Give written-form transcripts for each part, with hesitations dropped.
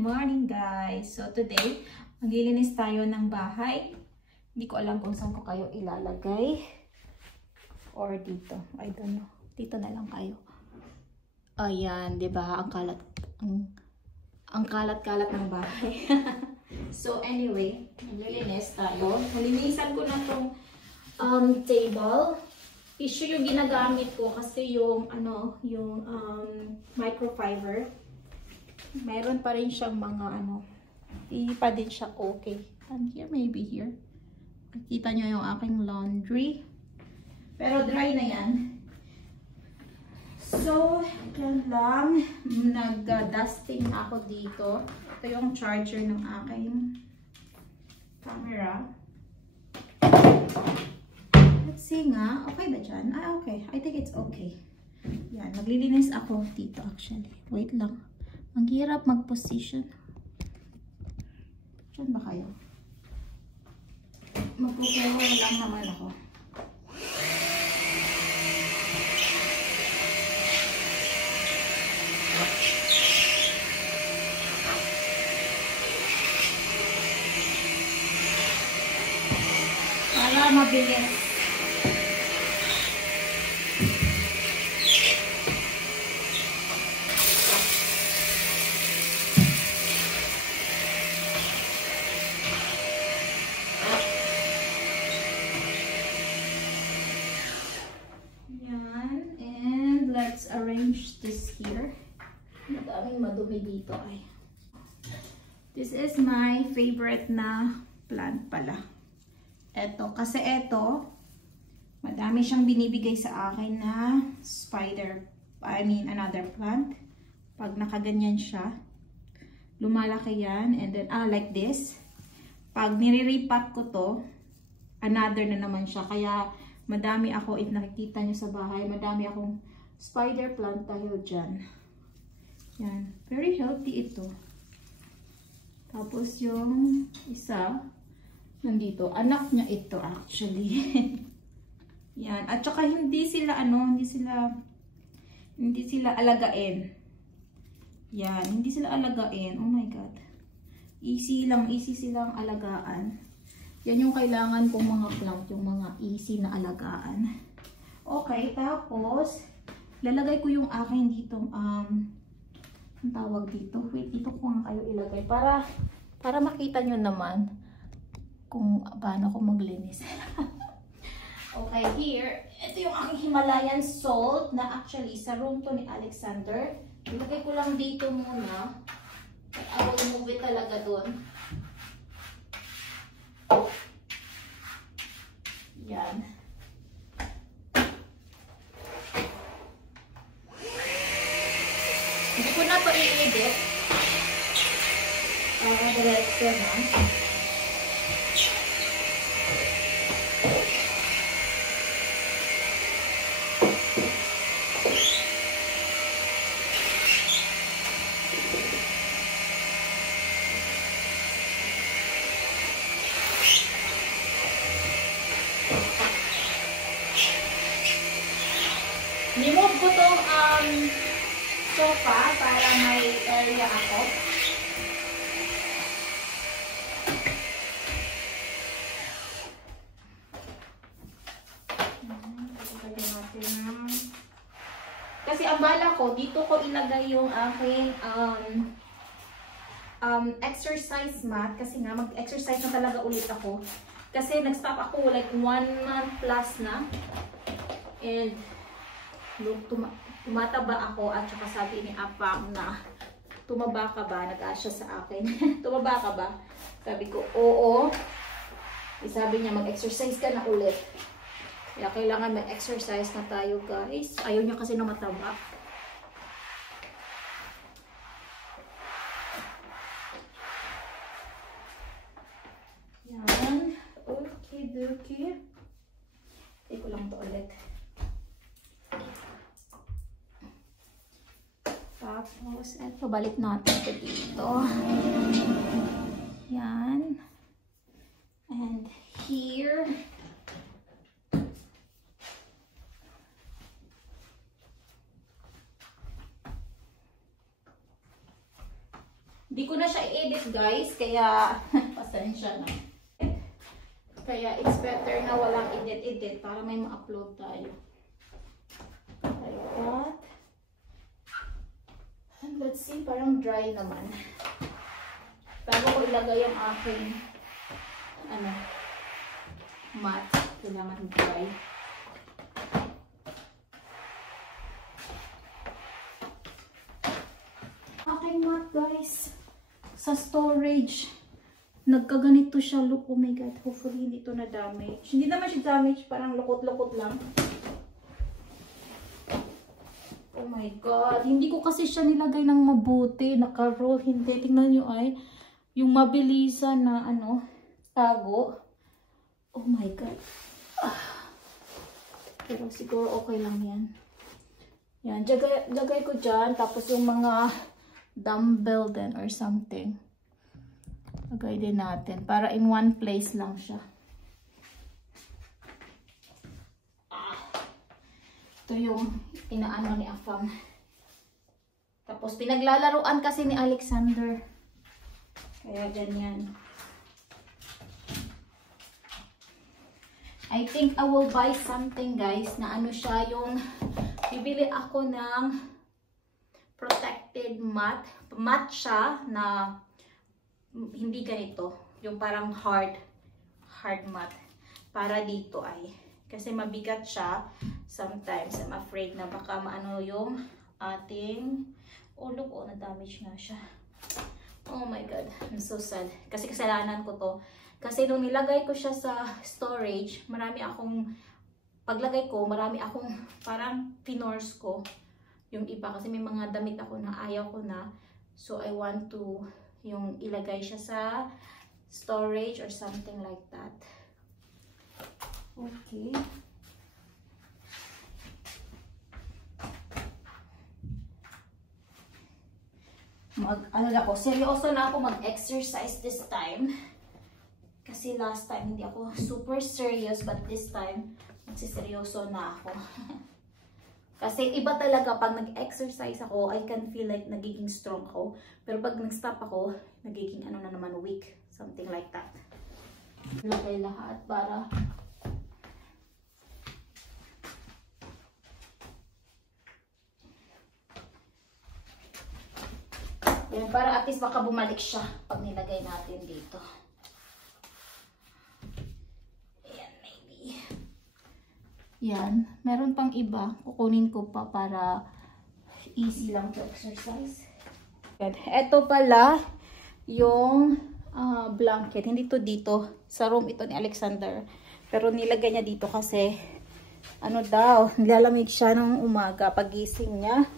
Morning guys! So today, maglilinis tayo ng bahay. Hindi ko alam kung saan ko kayo ilalagay. Or dito. I don't know. Dito na lang kayo. Ayan, diba? Ang kalat-kalat ng bahay. So anyway, maglilinis tayo. Malinisan ko na tong table. Tissue yung ginagamit ko kasi yung microfiber. Mayroon pa rin siyang mga hindi pa din siya okay. And here, maybe here. Nakikita nyo yung aking laundry. Pero dry na yan. So, yan lang. Nag-dusting ako dito. Ito yung charger ng aking camera. Let's see nga. Okay ba dyan? Ah, okay. I think it's okay. Yan. Naglilinis ako dito actually. Wait lang. Ang hirap mag-position. Diyan ba kayo? Magpupulo lang naman ako. Para mabilis. Arrange this here. Madaming madumi dito ay. This is my favorite na plant pala. Eto, kasi eto, madami siyang binibigay sa akin na another plant. Pag nakaganyan siya, lumalaki yan. And then, like this. Pag nire-repot ko to, another na naman siya. Kaya, madami ako, if nakikita nyo sa bahay, madami akong spider plant dahil dyan. Yan. Very healthy ito. Tapos yung isa, nandito. Anak niya ito actually. Yan. At saka hindi sila alagain. Yan. Hindi sila alagain. Oh my God. Easy silang alagaan. Yan yung kailangan kong mga plant. Yung mga easy na alagaan. Okay. Tapos, lalagay ko yung akin dito, ang tawag dito. Wait, dito ko nga kayo ilagay. Para makita nyo naman kung paano ko maglinis. Okay, here. Ito yung aking Himalayan salt na actually sa room to ni Alexander. Ilagay ko lang dito muna. I will move it talaga dun. Yan. Hindi ko na ito i-edit. Diretso na. Remove ko itong sofa para may area ako. Kasi ang bala ko, dito ko ilagay yung aking exercise mat. Kasi nga, mag-exercise na talaga ulit ako. Kasi nag-stop ako like 1 month plus na. And look, tumataba ako at saka sabi ni Apam na tumaba ka ba? Nag-asya sa akin. Tumaba ka ba? Sabi ko, oo. Sabi niya, mag-exercise ka na ulit. Kaya kailangan mag-exercise na tayo guys. Ayaw niya kasi na mataba. Yan. Okay, dokie. Take ko lang to ulit. Tapos, eto, balik natin ito dito. Yan. And here. Hindi ko na siya i-edit guys, kaya pasensya na. Kaya it's better na walang edit-edit para may ma-upload tayo. Like that. And let's see, parang dry naman. Bago ko ilagay ang aking mat, kailangan dry. Aking mat guys, sa storage. Nagkaganito siya, look, oh my god, hopefully hindi ito na damage. Hindi naman siya damage, parang lukot-lukot lang. Oh my god, hindi ko kasi siya nilagay ng mabuti, naka-roll, hindi. Tingnan nyo ay, yung mabilisan na tago. Oh my god. Pero siguro okay lang yan. Yan, lagay ko dyan, tapos yung mga dumbbell din or something. Lagay din natin. Para in one place lang siya. Ito yung inaano ni Afam. Tapos pinaglalaruan kasi ni Alexander. Kaya ganyan. I think I will buy something guys na siya yung bibili ako ng protected mat. Mat siya na hindi ganito, yung parang hard mat para dito ay kasi mabigat siya. Sometimes I'm afraid na baka maano yung ating look, na damage nga siya. Oh my god, I'm so sad kasi kasalanan ko to. Kasi nung nilagay ko siya sa storage, marami akong parang pinors ko yung iba kasi may mga damit ako na ayaw ko na, so I want to yung ilagay siya sa storage or something like that. Okay. Seryoso na ako mag-exercise this time. Kasi last time hindi ako super serious, but this time magsiseryoso na ako. Kasi iba talaga pag nag-exercise ako, I can feel like nagiging strong ako. Pero pag nag-stop ako, nagiging na naman, weak. Something like that. Lagay lahat para yan, para at least baka bumalik siya pag nilagay natin dito. Yan. Meron pang iba. Kukunin ko pa para easy lang to exercise. Ito pala yung blanket. Hindi to dito. Sa room ito ni Alexander. Pero nilagay niya dito kasi nilalamig siya ng umaga pagising niya.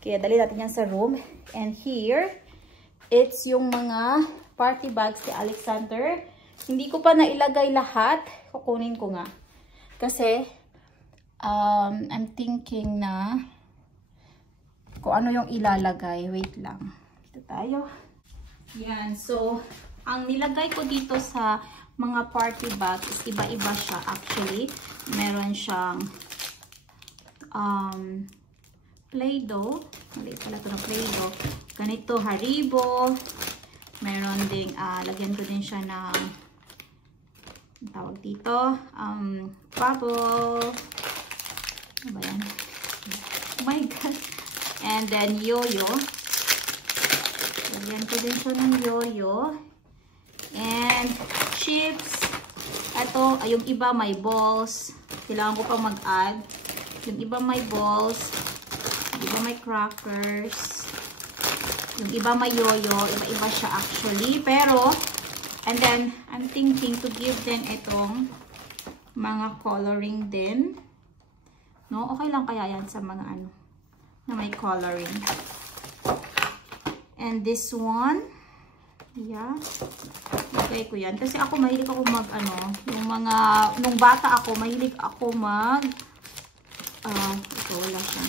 Kaya dali natin yan sa room. And here, it's yung mga party bags ni Alexander. Hindi ko pa nailagay lahat. Kukunin ko nga. Kasi, I'm thinking na kung ano yung ilalagay. Wait lang. Dito tayo. Yan. So, ang nilagay ko dito sa mga party bags is iba-iba siya actually. Meron siyang Play-Doh. Mali pala ito ng Play-Doh. Ganito, Haribo. Meron ding, lagyan ko din siya ng tawag dito, bubble. Ano ba yan? Oh my god. And then yoyo. Lagyan ko din siya ng yoyo. And chips. Ito, yung iba may balls. Kailangan ko pa mag-add. Yung iba may balls. Yung iba may crackers. Yung iba may yoyo. Iba-iba siya actually. Pero, and then, I'm thinking to give din itong mga coloring din. No? Okay lang kaya yan sa mga na may coloring. And this one, yeah. Okay ko yan. Kasi ako, mahilig ako yung mga, nung bata ako, mahilig ako ito, wala siya.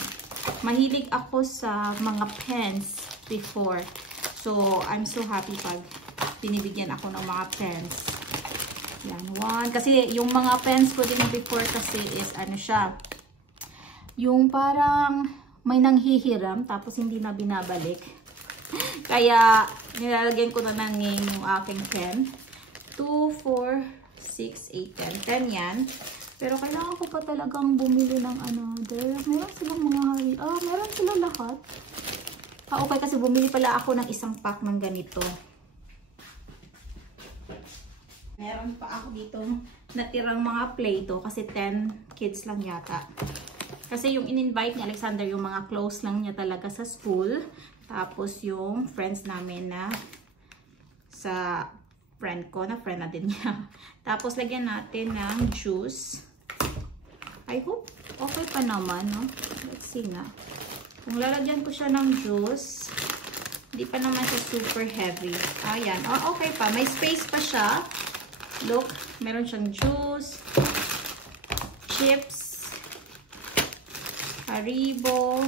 Mahilig ako sa mga pens before. So, I'm so happy pag binibigyan ako ng mga pens. Yan, one. Kasi yung mga pens ko din before kasi is siya. Yung parang may nanghihiram tapos hindi na binabalik. Kaya, nilalagyan ko na ng name yung aking pen. 2, 4, 6, 8, 10. 10 yan. Pero kailangan ko pa talagang bumili ng another. Meron silang mga meron silang lahat. Okay, kasi bumili pala ako ng isang pack ng ganito. Meron pa ako dito natirang mga Play-Doh kasi 10 kids lang yata. Kasi yung in-invite ni Alexander, yung mga close lang niya talaga sa school. Tapos yung friends namin na sa friend ko, na friend na din niya. Tapos lagyan natin ng juice. I hope okay pa naman, no? Let's see na. Kung lalagyan ko siya ng juice, hindi pa naman siya super heavy. Ayan. Oh, okay pa. May space pa siya. Look, meron siyang juice, chips, Haribo,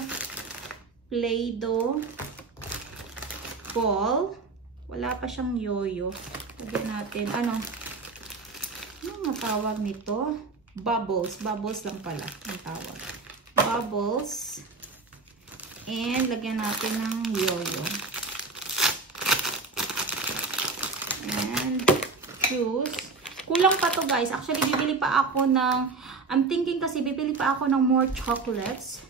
Play-Doh, ball. Wala pa siyang yoyo. Lagyan natin, ano tawag nito? Bubbles. Bubbles lang pala ang tawag. Bubbles. And lagyan natin ng yoyo. And juice. Kulang pa to guys. Actually, bibili pa ako ng, I'm thinking kasi bibili pa ako ng more chocolates.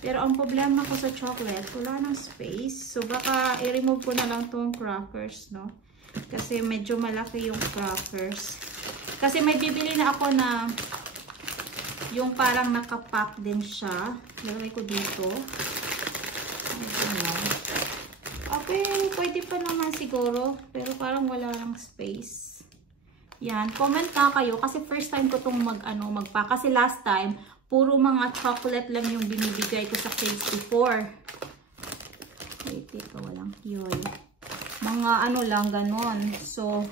Pero ang problema ko sa chocolate, wala ng space. So baka i-remove ko na lang tong crackers, no? Kasi medyo malaki yung crackers. Kasi may bibili na ako na yung parang nakapack din siya. Lagay ko dito. Okay, pwede pa naman siguro. Pero parang wala lang space. Yan, comment na kayo. Kasi first time ko itong magpa. Kasi last time, puro mga chocolate lang yung binibigay ko sa kids before. Wait, ito walang yoy. Mga lang, ganon. So,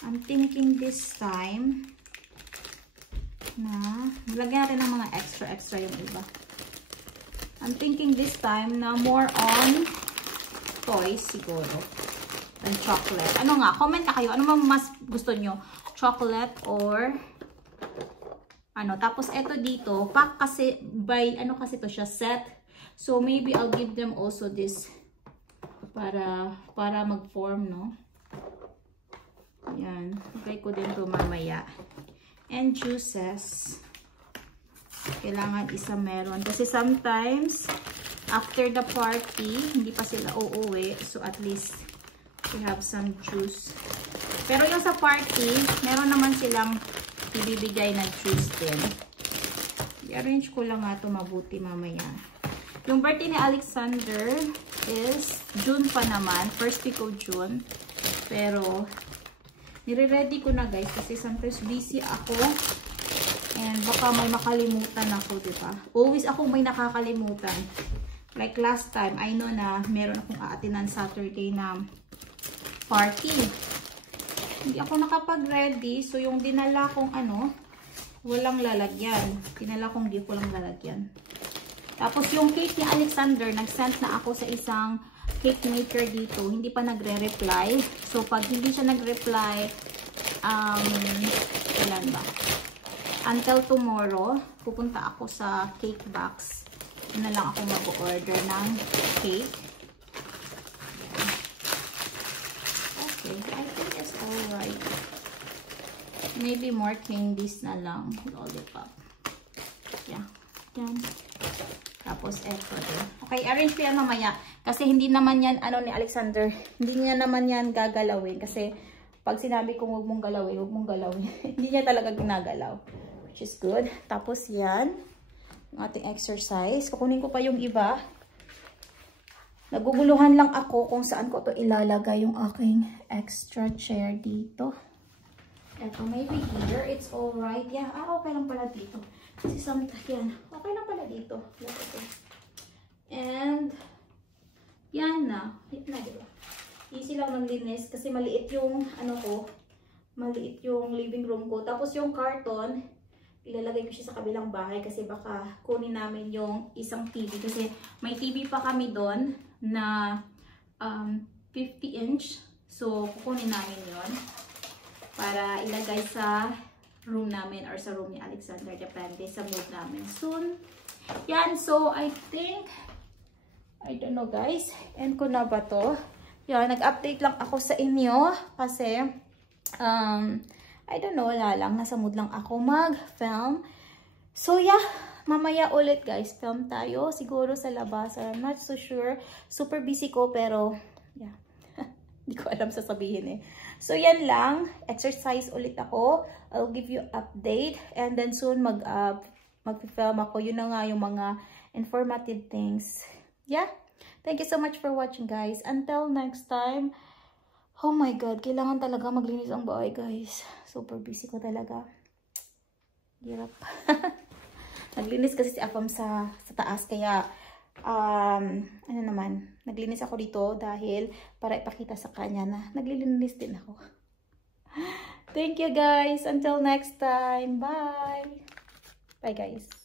I'm thinking this time na lagyan natin ng mga extra yung iba. I'm thinking this time na more on toys siguro than chocolate. Ano nga? Comment na kayo. Ano mas gusto nyo? Chocolate or ano? Tapos eto dito, pack kasi by kasi to siya set. So maybe I'll give them also this para mag-form, no? Yan. Okay ko din to mamaya. And juices. Kailangan isa meron. Kasi sometimes, after the party, hindi pa sila uuwi. So, at least, we have some juice. Pero yung sa party, meron naman silang ibibigay na juice din. I-arrange ko lang nga ito mabuti mamaya. Yung birthday ni Alexander is June pa naman. First week of June. Pero, nire-ready ko na guys. Kasi sometimes busy ako. And baka may makalimutan ako, diba? Always ako may nakakalimutan. Like last time, I know na meron akong aatinan Saturday na party. Hindi ako nakapag-ready. So, yung dinala kong walang lalagyan. Dinala kong gift, walang lalagyan. Tapos, yung cake ni Alexander, nag-send na ako sa isang cake maker dito. Hindi pa nagre-reply. So, pag hindi siya nag-reply, kailan ba? Until tomorrow, pupunta ako sa cake box. Na lang ako mag-order ng cake. Okay, I think it's alright. Maybe more candies na lang. Lollipop. Yeah. Yan. Tapos eto din. Okay, arrange ko yan mamaya. Kasi hindi naman yan, ni Alexander, hindi niya naman yan gagalawin. Kasi pag sinabi kong huwag mong galawin, huwag mong galawin. Hindi niya talaga ginagalaw. Which is good. Tapos yan, yung ating exercise. Kukunin ko pa yung iba. Naguguluhan lang ako kung saan ko to ilalagay yung aking extra chair dito. Eto, maybe here. It's alright. Yeah, okay lang pala dito. Kasi yan. Okay lang pala dito. And, yan na. Hit na, diba? Easy lang maglinis kasi maliit yung, maliit yung living room ko. Tapos yung carton, ilalagay ko siya sa kabilang bahay kasi baka kunin namin yung isang TV. Kasi may TV pa kami doon na 50-inch. So, kukunin namin yon para ilagay sa room namin or sa room ni Alexander. Depende sa mood namin soon. Yan. So, I think I don't know guys. End ko na ba to? Yan, nag-update lang ako sa inyo kasi I don't know, wala lang. Nasa mood lang ako mag-film. So yeah, mamaya ulit guys, film tayo. Siguro sa labas. I'm not so sure. Super busy ko pero yeah. Hindi ko alam sasabihin eh. So yan lang. Exercise ulit ako. I'll give you update. And then soon mag-film ako. Yun na nga yung mga informative things. Yeah. Thank you so much for watching guys. Until next time. Oh my God. Kailangan talaga maglinis ang bahay guys. Super busy ko talaga. Hirap. Naglinis kasi si Afam sa taas. Kaya ano naman. Naglinis ako dito dahil para ipakita sa kanya na naglilinis din ako. Thank you guys. Until next time. Bye. Bye guys.